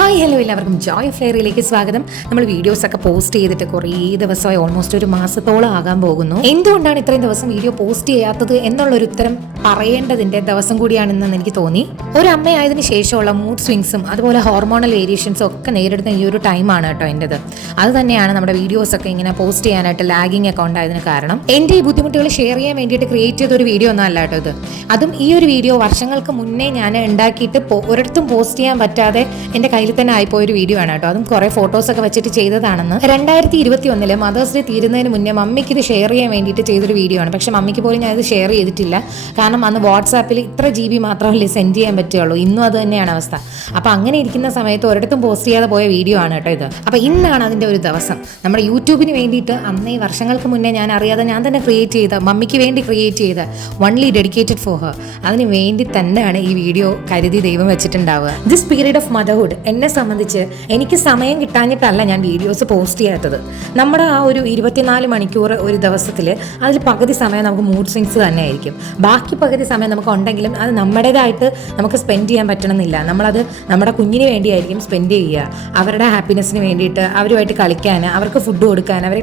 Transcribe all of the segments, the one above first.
Hi hello എല്ലാവർക്കും ജോയ് ഫ്ലെയറിലേക്ക് സ്വാഗതം. നമ്മൾ വീഡിയോസൊക്കെ പോസ്റ്റ് ചെയ്തിട്ട് കുറേ ദിവസമായി, ഓൾമോസ്റ്റ് ഒരു മാസത്തോളം ആകാൻ പോകുന്നു. എന്തുകൊണ്ടാണ് ഇത്രയും ദിവസം വീഡിയോ പോസ്റ്റ് ചെയ്യാത്തത് എന്നുള്ളൊരു ഉത്തരം പറയേണ്ടതിൻ്റെ ദിവസം കൂടിയാണെന്ന് എനിക്ക് തോന്നി. ഒരു അമ്മയായതിനു ശേഷമുള്ള മൂഡ് സ്വിങ്സും അതുപോലെ ഹോർമോണൽ വേരിയേഷൻസും ഒക്കെ നേരിടുന്ന ഈ ഒരു ടൈമാണ് കേട്ടോ എൻ്റെത്. അത് തന്നെയാണ് നമ്മുടെ വീഡിയോസൊക്കെ ഇങ്ങനെ പോസ്റ്റ് ചെയ്യാനായിട്ട് ലാഗിങ് ഒക്കെ ഉണ്ടായതിന് കാരണം. എൻ്റെ ഈ ബുദ്ധിമുട്ടുകൾ ഷെയർ ചെയ്യാൻ വേണ്ടിയിട്ട് ക്രിയേറ്റ് ചെയ്ത ഒരു വീഡിയോ ഒന്നും അല്ല കേട്ടോ ഇത്. അതും ഈ ഒരു വീഡിയോ വർഷങ്ങൾക്ക് മുന്നേ ഞാൻ ഉണ്ടാക്കിയിട്ട് ഒരിടത്തും പോസ്റ്റ് ചെയ്യാൻ പറ്റാതെ എൻ്റെ കയ്യിൽ തന്നെ ആയിപ്പോയൊരു വീഡിയോ ആണ് കേട്ടോ. അതും കുറെ ഫോട്ടോസൊക്കെ വെച്ചിട്ട് ചെയ്തതാണെന്ന്. 2021 മദേഴ്സ് ഡേ തീരുന്നതിന് മുന്നേ മമ്മിക്ക് ഇത് ഷെയർ ചെയ്യാൻ വേണ്ടിയിട്ട് ചെയ്തൊരു വീഡിയോ ആണ്. പക്ഷെ മമ്മിക്ക് പോലും ഞാൻ ഇത് ഷെയർ ചെയ്തിട്ടില്ല. കാരണം അന്ന് വാട്സാപ്പിൽ ഇത്ര GB മാത്രമല്ലേ സെൻഡ് ചെയ്യാൻ പറ്റുള്ളൂ. ഇന്നും അത് തന്നെയാണ് അവസ്ഥ. അപ്പോൾ അങ്ങനെ ഇരിക്കുന്ന സമയത്ത് ഒരിടത്തും പോസ്റ്റ് ചെയ്യാതെ പോയ വീഡിയോ ആണ് കേട്ടോ ഇത്. അപ്പോൾ ഇന്നാണ് അതിൻ്റെ ഒരു ദിവസം. നമ്മുടെ യൂട്യൂബിന് വേണ്ടിയിട്ട് അന്നേ വർഷങ്ങൾക്ക് മുന്നേ ഞാൻ അറിയാതെ ഞാൻ തന്നെ ക്രിയേറ്റ് ചെയ്ത, മമ്മിക്ക് വേണ്ടി ക്രിയേറ്റ് ചെയ്ത, വൺലി ഡെഡിക്കേറ്റഡ് ഫോർ ഹർ, അതിന് വേണ്ടി തന്നെയാണ് ഈ വീഡിയോ കരുതി ദൈവം വെച്ചിട്ടുണ്ടാവുക. ദിസ് പീരീഡ് ഓഫ് മദർഹുഡ് എന്നെ സംബന്ധിച്ച് എനിക്ക് സമയം കിട്ടാഞ്ഞിട്ടല്ല ഞാൻ വീഡിയോസ് പോസ്റ്റ് ചെയ്യാത്തത്. നമ്മുടെ ആ ഒരു 24 മണിക്കൂർ ഒരു ദിവസത്തിൽ അതിൽ പകുതി സമയം നമുക്ക് മൂഡ് സ്വിങ്സ് തന്നെ ആയിരിക്കും. ബാക്കി പകുതി സമയം നമുക്ക് ഉണ്ടെങ്കിലും അത് നമ്മുടേതായിട്ട് നമുക്ക് സ്പെൻഡ് ചെയ്യാൻ പറ്റണമെന്നില്ല. നമ്മളത് നമ്മുടെ കുഞ്ഞിന് വേണ്ടിയായിരിക്കും സ്പെൻഡ് ചെയ്യുക. അവരുടെ ഹാപ്പിനെസ്സിന് വേണ്ടിയിട്ട്, അവരുമായിട്ട് കളിക്കാൻ, അവർക്ക് ഫുഡ് കൊടുക്കാൻ, അവരെ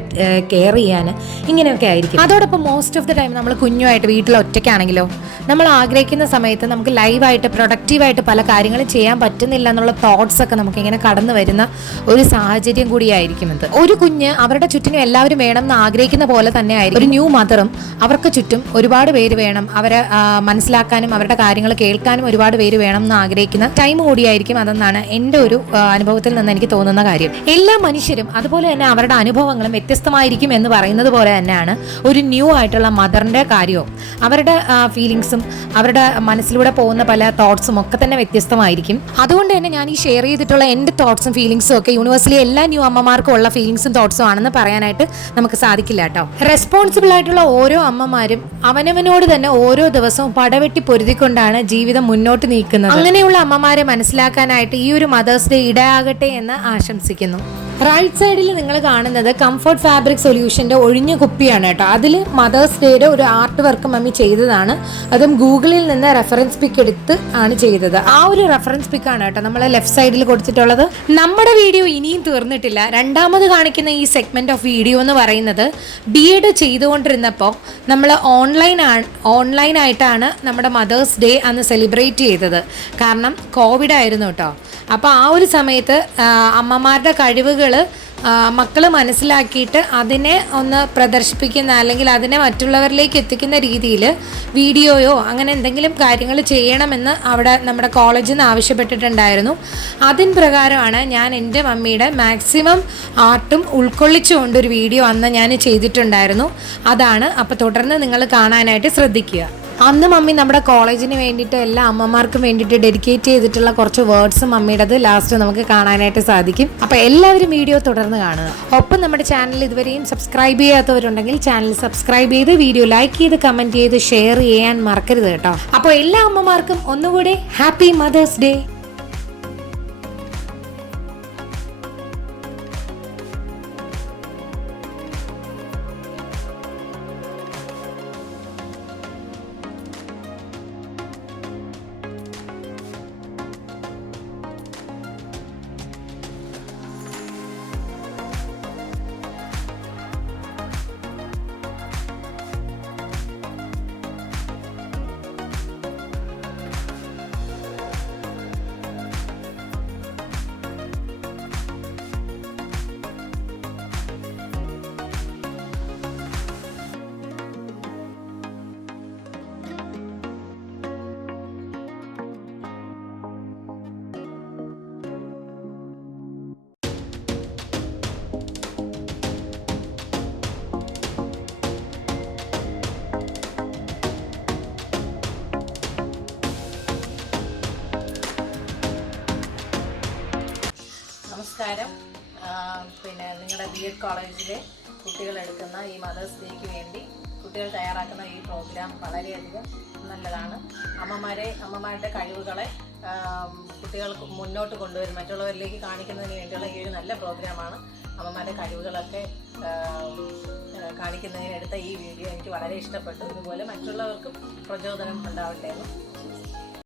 കെയർ ചെയ്യാൻ, ഇങ്ങനെയൊക്കെ ആയിരിക്കും. അതോടൊപ്പം മോസ്റ്റ് ഓഫ് ദ ടൈം നമ്മൾ കുഞ്ഞുമായിട്ട് വീട്ടിൽ ഒറ്റയ്ക്കാണെങ്കിലോ, നമ്മൾ ആഗ്രഹിക്കുന്ന സമയത്ത് നമുക്ക് ലൈവായിട്ട് പ്രൊഡക്റ്റീവായിട്ട് പല കാര്യങ്ങളും ചെയ്യാൻ പറ്റുന്നില്ല എന്നുള്ള തോട്ട്സ് ഒക്കെ നമുക്ക് ഇങ്ങനെ കടന്നു വരുന്ന ഒരു സാഹചര്യം കൂടിയായിരിക്കും ഇത്. ഒരു കുഞ്ഞ് അവരുടെ ചുറ്റിനും എല്ലാവരും വേണം എന്ന് ആഗ്രഹിക്കുന്ന പോലെ തന്നെ ആയിരിക്കും ഒരു ന്യൂ മദറും. അവർക്ക് ചുറ്റും ഒരുപാട് പേര് വേണം, അവരെ മനസ്സിലാക്കാനും അവരുടെ കാര്യങ്ങൾ കേൾക്കാനും ഒരുപാട് പേര് വേണം എന്ന് ആഗ്രഹിക്കുന്ന ടൈം കൂടിയായിരിക്കും അതെന്നാണ് എൻ്റെ ഒരു അനുഭവത്തിൽ നിന്ന് എനിക്ക് തോന്നുന്ന കാര്യം. എല്ലാ മനുഷ്യരും അതുപോലെ തന്നെ അവരുടെ അനുഭവങ്ങളും വ്യത്യസ്തമായിരിക്കും എന്ന് പറയുന്നത് പോലെ തന്നെയാണ് ഒരു ന്യൂ ആയിട്ടുള്ള മദറിന്റെ കാര്യവും. അവരുടെ ഫീലിങ്സും അവരുടെ മനസ്സിലൂടെ പോകുന്ന പല തോട്ട്സും ഒക്കെ തന്നെ വ്യത്യസ്തമായിരിക്കും. അതുകൊണ്ട് തന്നെ ഞാൻ ഈ ഷെയർ ചെയ്തിട്ടുള്ള എൻ്റെ തോട്ട്സും ഫീലിങ്സും ഒക്കെ യൂണിവേഴ്സിലി എല്ലാ ന്യൂ അമ്മമാർക്കും ഉള്ള ഫീലിങ്സും തോട്ട്സും ആണെന്ന് പറയാനായിട്ട് നമുക്ക് സാധിക്കില്ല കേട്ടോ. റെസ്പോൺസിബിൾ ആയിട്ടുള്ള ഓരോ അമ്മമാരും അവനവനോട് തന്നെ ഓരോ ദിവസവും പടവെട്ടി പൊരുതിക്കൊണ്ടാണ് ജീവിതം മുന്നോട്ട് നീക്കുന്നത്. അങ്ങനെയുള്ള അമ്മമാരെ മനസ്സിലാക്കാനായിട്ട് ഈ ഒരു മദേഴ്സ് ഡേ ഇടയാകട്ടെ എന്ന് ആശംസിക്കുന്നു. റൈറ്റ് സൈഡിൽ നിങ്ങൾ കാണുന്നത് കംഫർട്ട് ഫാബ്രിക് സൊല്യൂഷൻ്റെ ഒഴിഞ്ഞ കുപ്പിയാണ് കേട്ടോ. അതിൽ മദേഴ്സ് ഡേയുടെ ഒരു ആർട്ട് വർക്ക് മമ്മി ചെയ്തതാണ്. അതും ഗൂഗിളിൽ നിന്ന് റെഫറൻസ് പിക്ക് എടുത്ത് ആണ് ചെയ്തത്. ആ ഒരു റെഫറൻസ് പിക്കാണ് കേട്ടോ നമ്മൾ ലെഫ്റ്റ് സൈഡിൽ കൊടുത്തിട്ടുള്ളത്. നമ്മുടെ വീഡിയോ ഇനിയും തീർന്നിട്ടില്ല. രണ്ടാമത് കാണിക്കുന്ന ഈ സെഗ്മെന്റ് ഓഫ് വീഡിയോ എന്ന് പറയുന്നത് BEd ചെയ്തുകൊണ്ടിരുന്നപ്പോൾ നമ്മൾ ഓൺലൈനായിട്ടാണ് നമ്മുടെ മദേഴ്സ് ഡേ അന്ന് സെലിബ്രേറ്റ് ചെയ്തത്. കാരണം കോവിഡ് ആയിരുന്നു കേട്ടോ. അപ്പോൾ ആ ഒരു സമയത്ത് അമ്മമാരുടെ കഴിവുകൾ മക്കൾ മനസ്സിലാക്കിയിട്ട് അതിനെ ഒന്ന് പ്രദർശിപ്പിക്കുന്ന, അല്ലെങ്കിൽ അതിനെ മറ്റുള്ളവരിലേക്ക് എത്തിക്കുന്ന രീതിയിൽ വീഡിയോയോ അങ്ങനെ എന്തെങ്കിലും കാര്യങ്ങൾ ചെയ്യണമെന്ന് അവിടെ നമ്മുടെ കോളേജിൽ നിന്ന് ആവശ്യപ്പെട്ടിട്ടുണ്ടായിരുന്നു. അതിന് പ്രകാരമാണ് ഞാൻ എൻ്റെ മമ്മിയുടെ മാക്സിമം ആർട്ടും ഉൾക്കൊള്ളിച്ചുകൊണ്ടൊരു വീഡിയോ അന്ന് ഞാൻ ചെയ്തിട്ടുണ്ടായിരുന്നു. അതാണ്. അപ്പോൾ തുടർന്ന് നിങ്ങൾ കാണാനായിട്ട് ശ്രദ്ധിക്കുക. അന്ന് മമ്മി നമ്മുടെ കോളേജിന് വേണ്ടിയിട്ട് എല്ലാ അമ്മമാർക്കും വേണ്ടിയിട്ട് ഡെഡിക്കേറ്റ് ചെയ്തിട്ടുള്ള കുറച്ച് വേർഡ്സ് മമ്മിയുടേത് ലാസ്റ്റ് നമുക്ക് കാണാനായിട്ട് സാധിക്കും. അപ്പോൾ എല്ലാവരും വീഡിയോ തുടർന്ന് കാണുക. ഒപ്പം നമ്മുടെ ചാനൽ ഇതുവരെയും സബ്സ്ക്രൈബ് ചെയ്യാത്തവരുണ്ടെങ്കിൽ ചാനൽ സബ്സ്ക്രൈബ് ചെയ്ത് വീഡിയോ ലൈക്ക് ചെയ്ത് കമൻറ്റ് ചെയ്ത് ഷെയർ ചെയ്യാൻ മറക്കരുത് കേട്ടോ. അപ്പോൾ എല്ലാ അമ്മമാർക്കും ഒന്നുകൂടെ ഹാപ്പി മദേഴ്സ് ഡേ. നമസ്കാരം. പിന്നെ നിങ്ങളുടെ BEd കോളേജിലെ കുട്ടികളെടുക്കുന്ന ഈ മദേഴ്സ് ഡേക്ക് വേണ്ടി കുട്ടികൾ തയ്യാറാക്കുന്ന ഈ പ്രോഗ്രാം വളരെയധികം നല്ലതാണ്. അമ്മമാരുടെ കഴിവുകളെ കുട്ടികൾക്ക് മുന്നോട്ട് കൊണ്ടുവരും, മറ്റുള്ളവരിലേക്ക് കാണിക്കുന്നതിന് വേണ്ടിയുള്ള ഈ ഒരു നല്ല പ്രോഗ്രാമാണ്. അമ്മമാരുടെ കഴിവുകളൊക്കെ കാണിക്കുന്നതിന് എടുത്ത ഈ വീഡിയോ എനിക്ക് വളരെ ഇഷ്ടപ്പെട്ടു. ഇതുപോലെ മറ്റുള്ളവർക്കും പ്രചോദനം ഉണ്ടാവട്ടെ എന്ന്